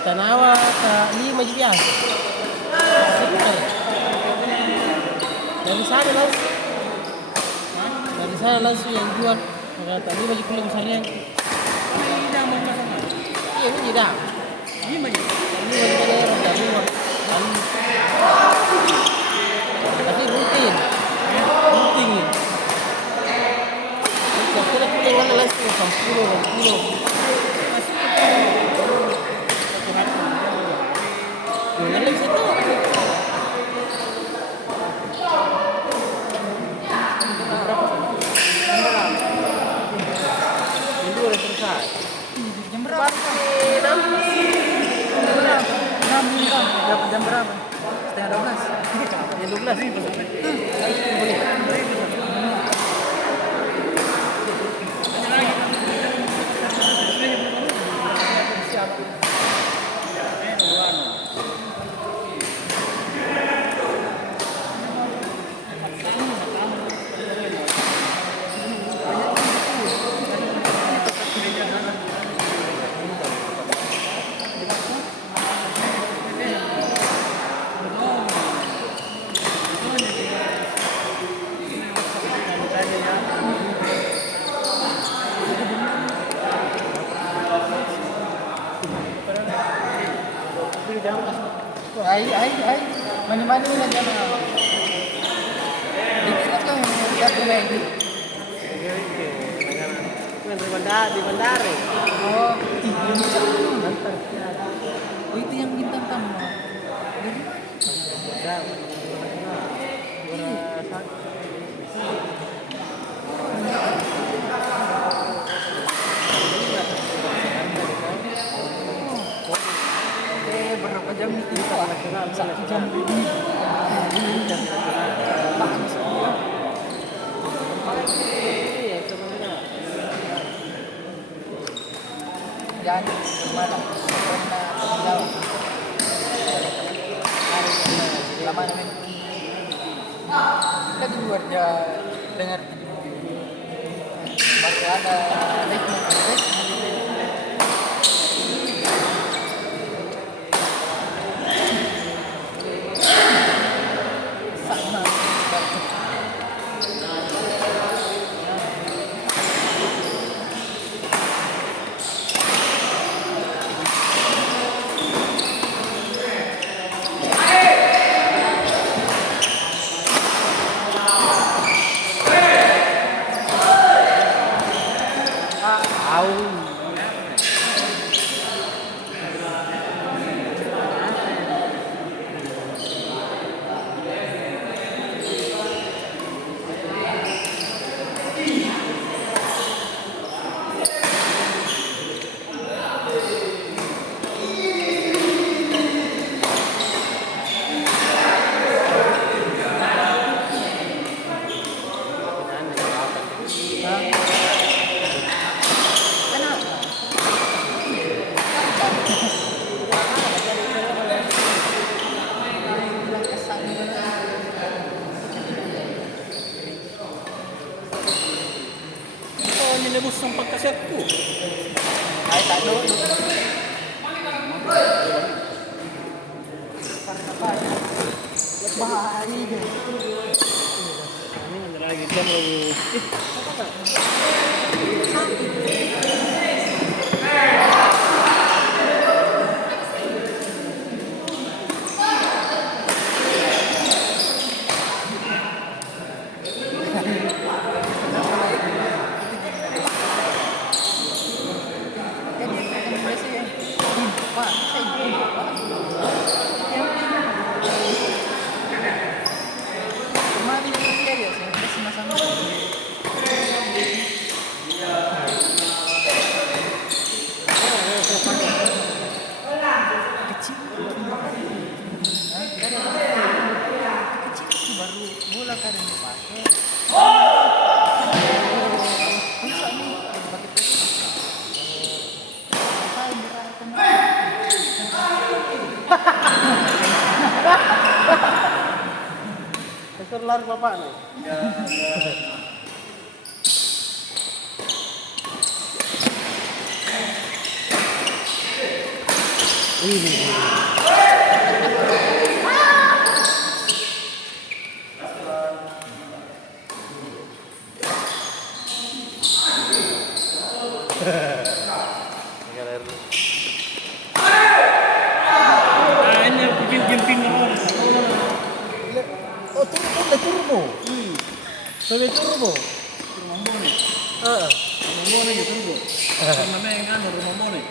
kata nawa ke 5 aja biasa. Simple. Dari sana langsung. Dari sana langsung yang jual. Kata 5 aja kulit besarnya. Tidak mau masuk. Iya, ini tidak. 5 aja. 5 aja daerah dari luar. Tapi rutin. Rutin nih. Saya kira kulit mana langsung 10. Yang lain saya tahu. Yang dua udah selesai. Jam berapa? Jam berapa? Setengah 12. Yang 12 ribu. Hai. Mana-mana ni nak jalan. Ini kan satu lagi. Di bandara. Oh, itu yang bintang tamu. Dari mana? Berapa jam itu? 1 jam lebih. Bagus dia. Jangan mana? Pernah jauh. Lama main. Kita di luar dia dengar. Baru ada Nilabos ng pagkaset ko. ay tado. Bahari dia. Ini lagi jam lagi. Kelar bapak nih. Ini. Ah, ini bikin pinggir. Oh, turbo. Turbo turbo. Rumah nih. Heeh. Rumah nih gitu. Namanya yang kan rumah nih.